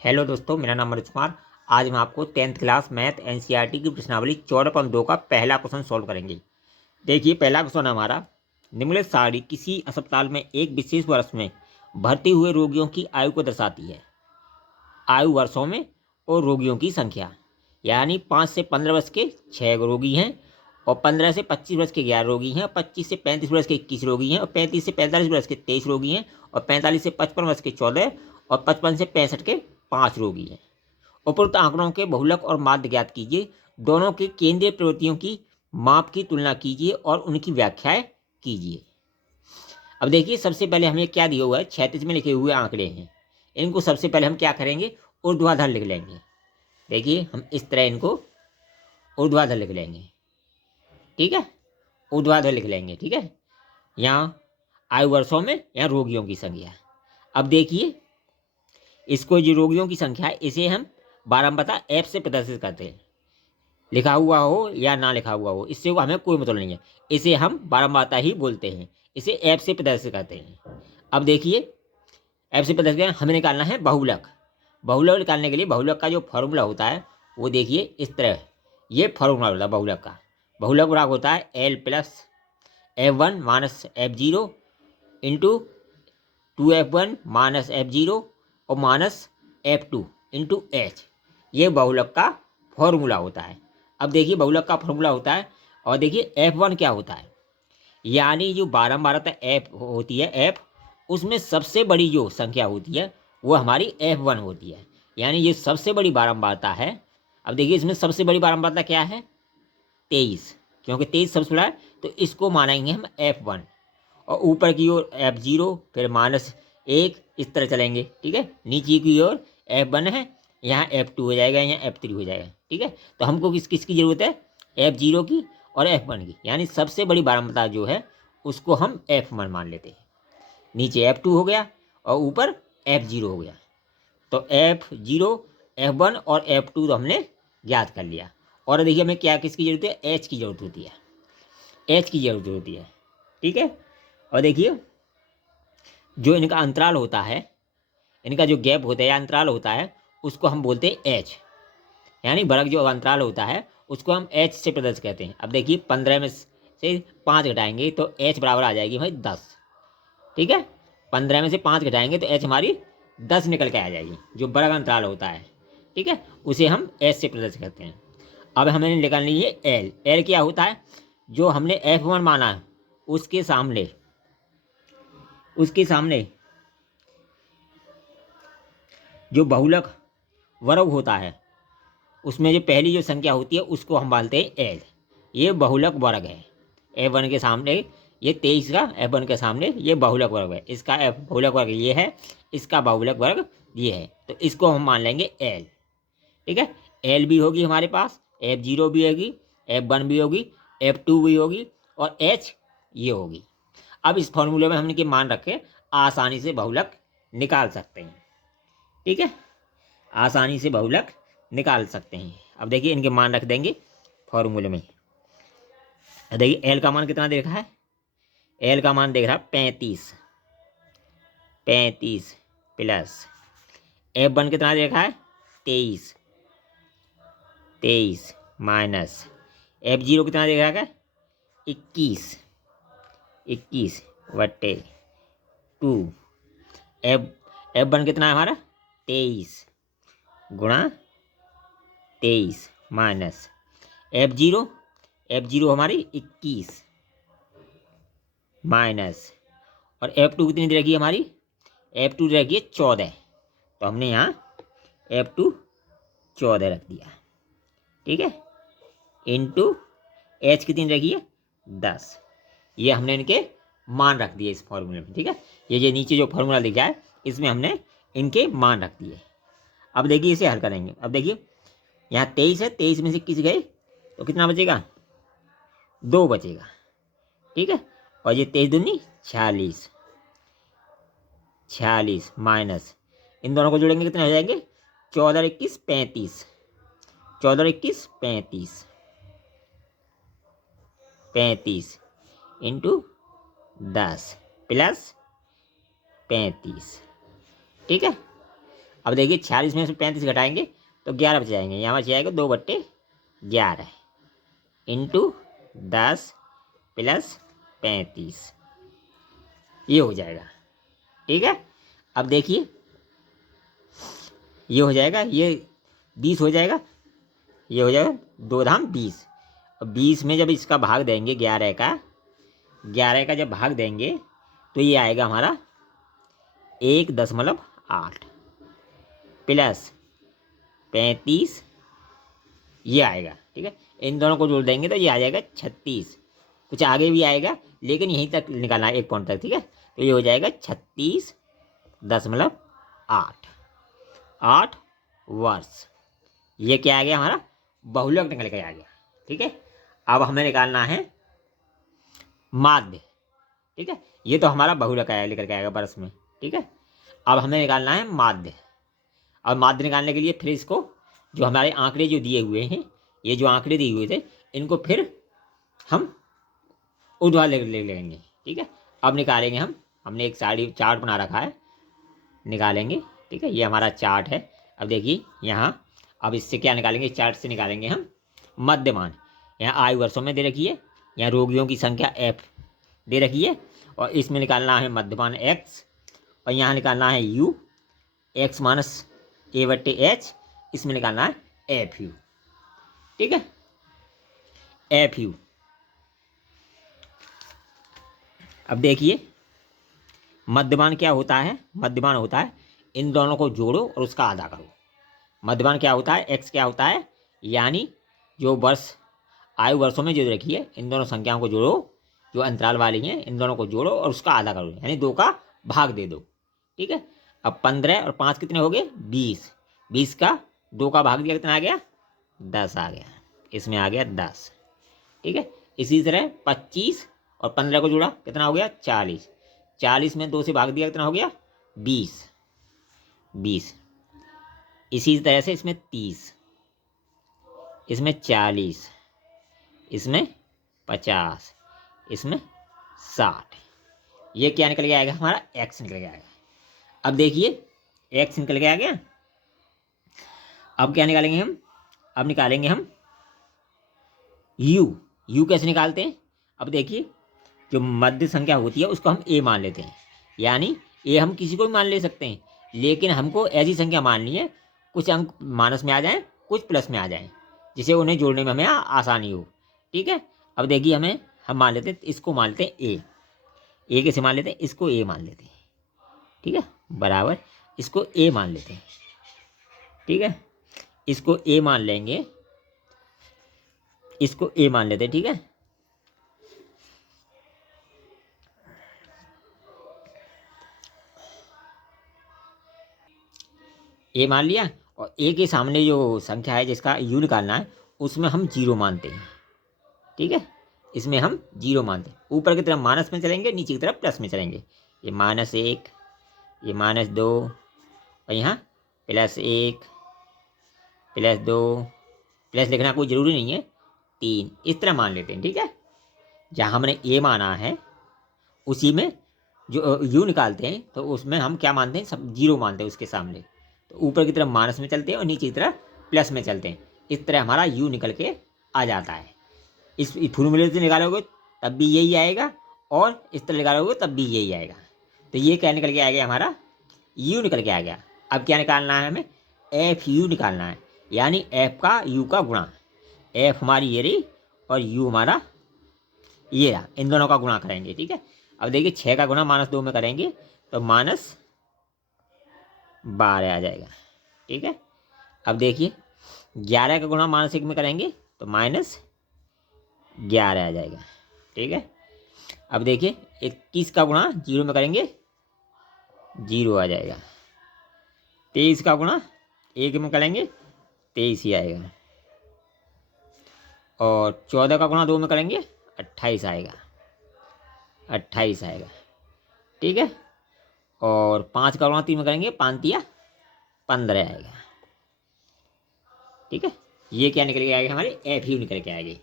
Hello दोस्तों, मेरा नाम मनोज कुमार। आज मैं आपको 10th क्लास मैथ एनसीईआरटी की प्रश्नावली 14.2 का पहला क्वेश्चन सॉल्व करेंगे। देखिए, पहला क्वेश्चन हमारा, निम्नलिखित सारणी किसी अस्पताल में एक विशेष वर्ष में भर्ती हुए रोगियों की आयु को दर्शाती है। आयु वर्षों में और रोगियों की संख्या, यानी 5 से 15 वर्ष के 6 रोगी हैं, और 15 से 25 वर्ष के 11 रोगी हैं, और 25 से 35 वर्ष के 21 रोगी हैं, और 35 से 45 वर्ष के 23 रोगी हैं, और 45 से 55 वर्ष के 14, और 55 से 65 के 5 रोगी हैं। उपरोक्त आंकड़ों के बहुलक और माध्य ज्ञात कीजिए। दोनों के केंद्रीय प्रवृत्तियों की माप की तुलना कीजिए और उनकी व्याख्याएं कीजिए। अब देखिए, सबसे पहले हमें क्या दिया हुआ है, 36 में लिखे हुए आंकड़े हैं। इनको सबसे पहले हम क्या करेंगे, ऊर्ध्वाधर लिख लेंगे। देखिए, हम इस तरह इनको ऊर्ध्वाधर लिख लेंगे। ठीक है, ऊर्ध्वाधर लिख लेंगे। ठीक है, यहाँ आयु वर्षों में, यहाँ रोगियों की संख्या। अब देखिए, इसको जो रोगियों की संख्या है, इसे हम बारंबार एफ से प्रदर्शित करते हैं। लिखा हुआ हो या ना लिखा हुआ हो, इससे हमें कोई मतलब नहीं है। इसे हम बारंबार ही बोलते हैं, इसे एफ से प्रदर्शित करते हैं। अब देखिए, एफ से प्रदर्शित हमें निकालना है बहुलक। बहुलक निकालने के लिए बहुलक का जो फॉर्मूला होता है वो देखिए इस तरह, ये फॉर्मूला होता है बहुलक का। बहुलक बराबर होता है L plus F1 minus F0 into 2F1 minus F0 और माइनस F2 इंटू एच। ये बहुलक का फॉर्मूला होता है। अब देखिए, बहुलक का फॉर्मूला होता है, और देखिए F1 क्या होता है, यानी जो बारंबारता एफ होती है, एफ उसमें सबसे बड़ी जो संख्या होती है वो हमारी F1 होती है, यानी ये सबसे बड़ी बारंबारता है। अब देखिए, इसमें सबसे बड़ी बारंबारता क्या है, 23, क्योंकि 23 सबसे बड़ा है, तो इसको मानेंगे हम F1। और ऊपर की ओर F0, फिर -1, इस तरह चलेंगे। ठीक है, नीचे की ओर F1 है, यहाँ F2 हो जाएगा, यहाँ F3 हो जाएगा। ठीक है, तो हमको किस किसकी ज़रूरत है, F0 की और F1 की, यानी सबसे बड़ी बारंबारता जो है उसको हम F1 मान लेते हैं। नीचे F2 हो गया और ऊपर F0 हो गया, तो F0, F1 और F2 तो हमने ज्ञात कर लिया। और देखिए, हमें क्या किसकी जरूरत है, एच की जरूरत होती है, एच की जरूरत होती है। ठीक है, और देखिए, जो इनका अंतराल होता है, इनका जो गैप होता है या अंतराल होता है, उसको हम बोलते हैं एच, यानी वर्ग जो अंतराल होता है उसको हम एच से प्रदर्शित करते हैं। अब देखिए, 15 में से 5 घटाएंगे तो एच बराबर आ जाएगी भाई 10। ठीक है, 15 में से 5 घटाएंगे तो एच हमारी 10 निकल के आ जाएगी, जो वर्ग अंतराल होता है। ठीक है, उसे हम एच से प्रदर्शित करते हैं। अब हमें निकालनी है एल। एल क्या होता है, जो हमने F1 माना है उसके सामने, उसके सामने जो बहुलक वर्ग होता है उसमें जो पहली जो संख्या होती है उसको हम बोलते हैं एल। ये बहुलक वर्ग है। F1 के सामने ये 23 का, F1 के सामने ये बहुलक वर्ग है, इसका F बहुलक वर्ग ये है, इसका बहुलक वर्ग ये है, तो इसको हम मान लेंगे एल। ठीक है, एल भी होगी हमारे पास, F0 भी होगी, F1 भी होगी, F2 भी होगी, और एच ये होगी। अब इस फॉर्मूले में हम इनके मान रखे आसानी से बहुलक निकाल सकते हैं। ठीक है, आसानी से बहुलक निकाल सकते हैं। अब देखिए, इनके मान रख देंगे फॉर्मूले में। देखिए, एल का मान कितना दे रखा है, एल का मान देख रहा है 35, 35 प्लस F1 कितना दे रखा है 23, 23 माइनस F0 कितना दे रखा है 21, 21 बटे 2, F1 कितना है हमारा 23 गुणा 23 माइनस F0, F0 हमारी 21 माइनस, और F2 कितनी दे रखी है हमारी, F2 दे रखी है 14, तो हमने यहाँ F2 14 रख दिया। ठीक है, इंटू एच कितनी रखी है 10। ये हमने इनके मान रख दिए इस फॉर्मूले में। ठीक है, ये नीचे जो फॉर्मूला लिखा है इसमें हमने इनके मान रख दिए। अब देखिए, इसे हल करेंगे। अब देखिए, यहाँ 23 है, 23 में से किस गए तो कितना बचेगा, 2 बचेगा। ठीक है, और ये 23 दूनी 46, 46 माइनस, इन दोनों को जोड़ेंगे कितने हो जाएंगे 14 21 35, 14 21 35, 35 इंटू 10 प्लस 35। ठीक है, अब देखिए 46 में से 35 घटाएंगे तो 11 बच जाएंगे। यहाँ बच जाएगा 2/11 इंटू 10 प्लस 35, ये हो जाएगा। ठीक है, अब देखिए ये हो जाएगा, ये 20 हो जाएगा, ये हो जाएगा 2 धाम 20। और 20 में जब इसका भाग देंगे 11 का जब भाग देंगे तो ये आएगा हमारा 1.8 प्लस 35, ये आएगा। ठीक है, इन दोनों को जोड़ देंगे तो ये आ जाएगा 36। कुछ आगे भी आएगा लेकिन यहीं तक निकालना है, एक पॉइंट तक। ठीक है, तो ये हो जाएगा 36.8 वर्ष। ये क्या आ गया हमारा बहुलक निकल के आ गया। ठीक है, अब हमें निकालना है माध्य। ठीक है, ये तो हमारा बहुलक आया लेकर के आएगा वर्ष में। ठीक है, अब हमें निकालना है माध्य। और माध्य निकालने के लिए फिर इसको जो हमारे आंकड़े जो दिए हुए हैं, ये जो आंकड़े दिए हुए थे इनको फिर हम उधर ले लेंगे। ठीक है, अब निकालेंगे हमने एक चार्ट बना रखा है, निकालेंगे। ठीक है, ये हमारा चार्ट है। अब देखिए यहाँ, अब इससे क्या निकालेंगे, चार्ट से निकालेंगे हम मध्यमान। यहाँ आयु वर्षों में दे रखी है, यहाँ रोगियों की संख्या F दे रखी है, और इसमें निकालना है मध्यमान X, और यहाँ निकालना है U, X माइनस A/H, इसमें निकालना है FU। ठीक है, FU। अब देखिए मध्यमान क्या होता है, मध्यमान होता है इन दोनों को जोड़ो और उसका आधा करो। मध्यमान क्या होता है, X क्या होता है, यानी जो वर्ष आयु वर्षों में जो रखी है इन दोनों संख्याओं को जोड़ो, जो अंतराल वाली हैं इन दोनों को जोड़ो और उसका आधा करो, यानी 2 का भाग दे दो। ठीक है, अब 15 और 5 कितने हो गए, 20। 20 का 2 का भाग दिया कितना आ गया, 10 आ गया, इसमें आ गया 10। ठीक है, इसी तरह 25 और 15 को जोड़ा कितना हो गया, 40। 40 में 2 से भाग दिया कितना हो गया, 20। इसी तरह से इसमें 30, इसमें 40, इसमें 50, इसमें 60। ये क्या निकल के आएगा, हमारा X निकल के आएगा। अब देखिए X निकल के आ गया। अब क्या निकालेंगे हम, अब निकालेंगे हम U कैसे निकालते हैं। अब देखिए जो मध्य संख्या होती है उसको हम A मान लेते हैं, यानी A हम किसी को भी मान ले सकते हैं, लेकिन हमको ऐसी संख्या माननी है कुछ अंक माइनस में आ जाएं, कुछ प्लस में आ जाएं, जिसे उन्हें जोड़ने में हमें आसानी हो। ठीक है, अब देखिए हम मान लेते हैं, इसको मान लेते हैं A कैसे मान लेते हैं, इसको A मान लेते हैं। ठीक है, बराबर इसको A मान लेते हैं। ठीक है, इसको A मान लेंगे, इसको A मान लेते हैं। ठीक है, A मान लिया, और A के सामने जो संख्या है जिसका U निकालना है उसमें हम 0 मानते हैं। ठीक है, इसमें हम 0 मानते हैं। ऊपर की तरफ माइनस में चलेंगे, नीचे की तरफ प्लस में चलेंगे। ये -1, ये -2, और यहाँ +1, +2, प्लस लिखना कोई ज़रूरी नहीं है, 3, इस तरह मान लेते हैं। ठीक है, जहाँ हमने A माना है उसी में जो U निकालते हैं तो उसमें हम क्या मानते हैं, सब 0 मानते हैं उसके सामने। तो ऊपर की तरफ माइनस में चलते हैं और नीचे की तरफ प्लस में चलते हैं। इस तरह हमारा U निकल के आ जाता है। इस फॉर्मूले से निकालोगे तब भी यही आएगा, और इस तरह निकालोगे तब भी यही आएगा। तो ये क्या निकल के आ गया, हमारा U निकल के आ गया। अब क्या निकालना है, हमें FU निकालना है, यानी F का U का गुणा। F हमारी ये रही और U हमारा ये रहा, इन दोनों का गुणा करेंगे। ठीक है, अब देखिए 6 का गुणा -2 में करेंगे तो -12 आ जाएगा। ठीक है, अब देखिए 11 का गुणा -1 में करेंगे तो -11 आ जाएगा। ठीक है, अब देखिए 21 का गुणा 0 में करेंगे 0 आ जाएगा। 23 का गुणा 1 में करेंगे 23 ही आएगा, और 14 का गुणा 2 में करेंगे 28 आएगा, 28 आएगा। ठीक है, और 5 का गुणा 3 में करेंगे 5 तिया 15 आएगा। ठीक है, ये क्या निकल के आएगा, हमारे FU निकल के आएगी।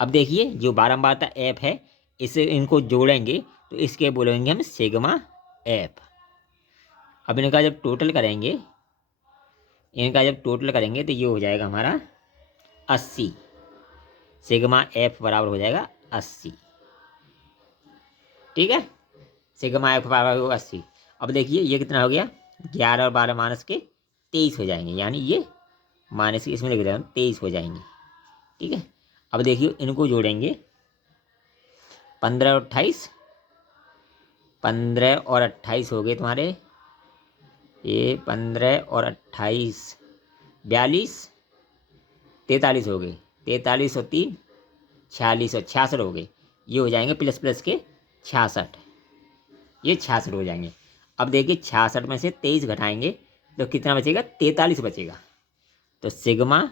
अब देखिए जो बारंबारता F है, इसे इनको जोड़ेंगे तो इसके बोलेंगे हम सिग्मा F। अब इनका जब टोटल करेंगे इनका जब टोटल करेंगे तो ये हो जाएगा हमारा 80। सिग्मा एफ बराबर हो जाएगा 80। ठीक है, सिग्मा एफ बराबर होगा 80। अब देखिए ये कितना हो गया, 11 और 12 माइनस के 23 हो जाएंगे, यानी ये माइनस के इसमें लिख रहे हैं 23 हो जाएंगे। ठीक है, अब देखिए इनको जोड़ेंगे, 15 और 28, 15 और 28 हो गए तुम्हारे, ये 15 और 28 42, 43 हो गए, 43 और 3 46 और 66 हो गए। ये हो जाएंगे प्लस प्लस के 66, ये 66 हो जाएंगे। अब देखिए 66 में से 23 घटाएंगे तो कितना बचेगा, 43 बचेगा। तो सिग्मा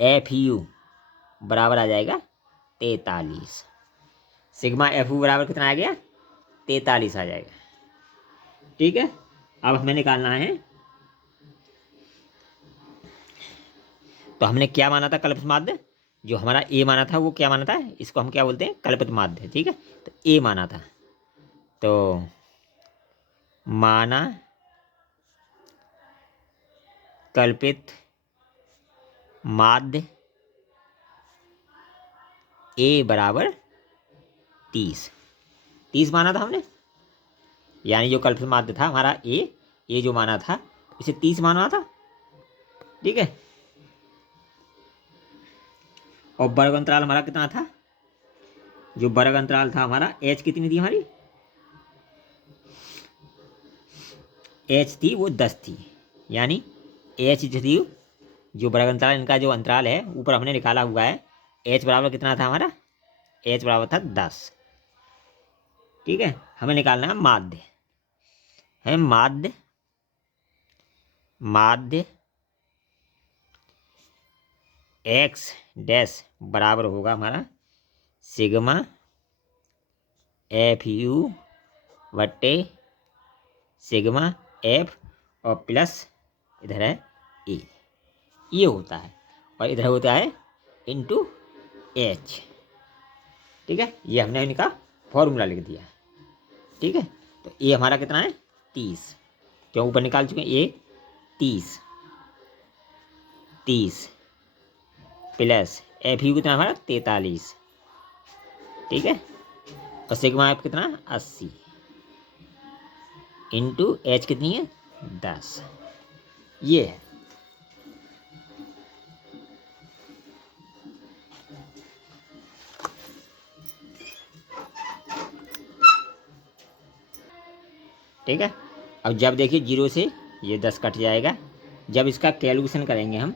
एफ यू बराबर आ जाएगा 43। सिग्मा एफ यू बराबर कितना आ गया, 43 आ जाएगा। ठीक है, अब हमें निकालना है, तो हमने क्या माना था कल्पित माध्य, जो हमारा ए माना था वो क्या माना था, इसको हम क्या बोलते हैं, कल्पित माध्य। ठीक है, तो ए माना था, तो माना कल्पित माध्य ए बराबर 30 माना था हमने, यानी जो कल्पित माध्य था हमारा ए जो माना था इसे 30 माना था। ठीक है, और वर्ग अंतराल हमारा कितना था, जो वर्ग अंतराल था हमारा, एच कितनी थी हमारी, एच थी वो 10 थी, यानी एच जो थी, जो वर्ग अंतराल इनका जो अंतराल है ऊपर हमने निकाला हुआ है, एच बराबर कितना था हमारा, एच बराबर था 10। ठीक है, हमें निकालना है माध्य, है माध्य, माध्य एक्स डैश बराबर होगा हमारा सिग्मा एफ यू बट्टे सिग्मा एफ और प्लस इधर है ए, ये होता है, और इधर होता है इनटू एच। ठीक है, ये हमने इनका फॉर्मूला लिख दिया। ठीक है, तो ए हमारा कितना है 30, क्यों ऊपर निकाल चुके हैं, ए 30 प्लस एफ यू कितना हमारा 43। ठीक है, और सिग्मा एफ कितना 80 इंटू एच कितनी है 10, ये है। ठीक है, अब जब देखिए 0 से ये 10 कट जाएगा, जब इसका कैलकुलेशन करेंगे हम,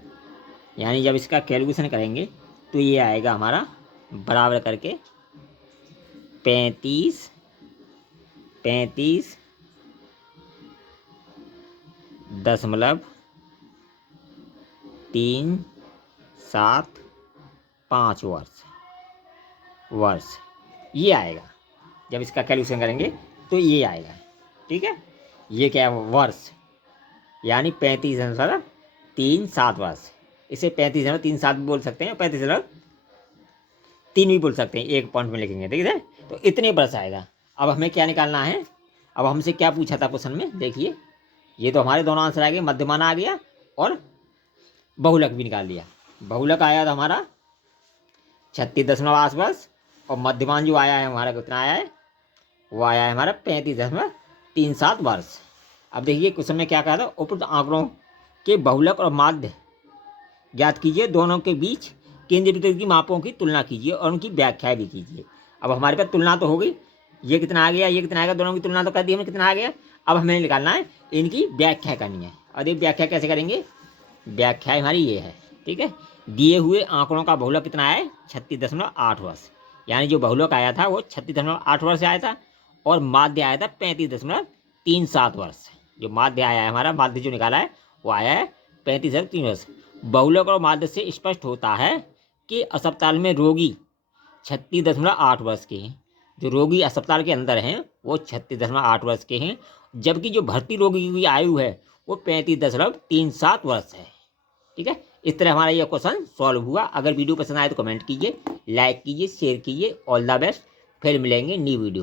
यानी जब इसका कैलकुलेशन करेंगे तो ये आएगा हमारा बराबर करके 35 दशमलव 375 वर्ष ये आएगा। जब इसका कैलकुलेशन करेंगे तो ये आएगा। ठीक है, ये क्या है वर्ष, यानी 35.37 वर्ष। इसे 35.37 भी बोल सकते हैं, 35.3 भी बोल सकते हैं, एक पॉइंट में लिखेंगे। ठीक है, तो इतने वर्ष आएगा। अब हमें क्या निकालना है, अब हमसे क्या पूछा था क्वेश्चन में, देखिए ये तो हमारे दोनों आंसर आ गए, मध्यमान आ गया और बहुलक भी निकाल लिया। बहुलक आया था हमारा 36.8 वर्ष, और मध्यमान जो आया है हमारा कितना आया है, वो आया है हमारा 35.37 वर्ष। अब देखिए क्वेश्चन में क्या कहा था, उपरोक्त आंकड़ों के बहुलक और माध्य ज्ञात कीजिए, दोनों के बीच केंद्रीय वृत्त की मापों की तुलना कीजिए और उनकी व्याख्या भी कीजिए। अब हमारे पास तुलना तो हो गई, ये कितना आ गया, ये कितना आ गया, दोनों की तुलना तो कर दी हमने, कितना आ गया। अब हमें निकालना है इनकी व्याख्या करनी है, और ये व्याख्या कैसे करेंगे, व्याख्या हमारी ये है। ठीक है, दिए हुए आंकड़ों का बहुलक कितना है 36.8 वर्ष, यानी जो बहुलक आया था वो 36.8 वर्ष आया था, और माध्य आया था 35.37 वर्ष। जो माध्य आया है हमारा, माध्य जो निकाला है वो आया है 35.3 वर्ष। बहुलक और माध्य से स्पष्ट होता है कि अस्पताल में रोगी 36.8 वर्ष के हैं, जो रोगी अस्पताल के अंदर हैं वो 36.8 वर्ष के हैं, जबकि जो भर्ती रोगी की आयु है वो 35.37 वर्ष है। ठीक है, इस तरह हमारा यह क्वेश्चन सॉल्व हुआ। अगर वीडियो पसंद आए तो कमेंट कीजिए, लाइक कीजिए, शेयर कीजिए। ऑल द बेस्ट, फिर मिलेंगे न्यू वीडियो।